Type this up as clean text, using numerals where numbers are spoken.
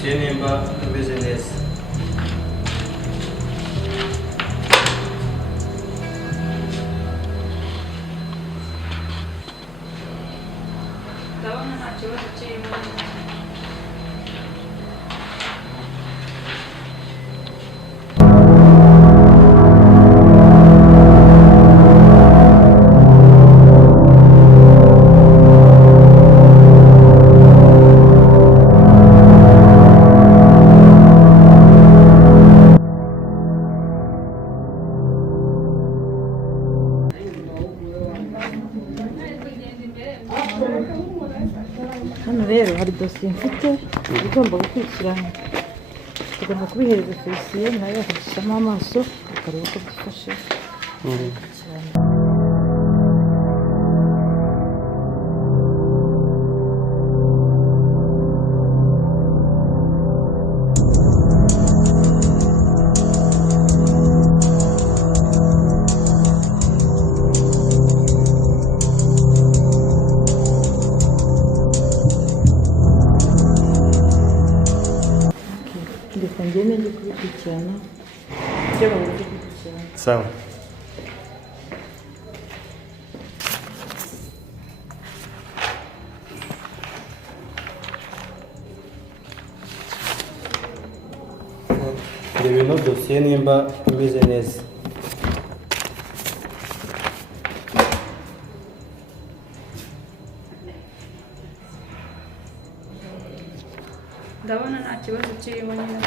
dosiye nimba imeze neza. ndabona nta kibazo kirimo. Hano rero hari dosiye mfite igomba gukurikirana, tugomba kubihereza ofisiye nayo bakadushyiramo amaso bakareba uko byifashe. Ndetse ngende ndi kubikurikirana ibyo babuze gukurikirana. Sawa. Reba ino dosiye nimba imeze neza. ndabona nta kibazo kirimo nyine.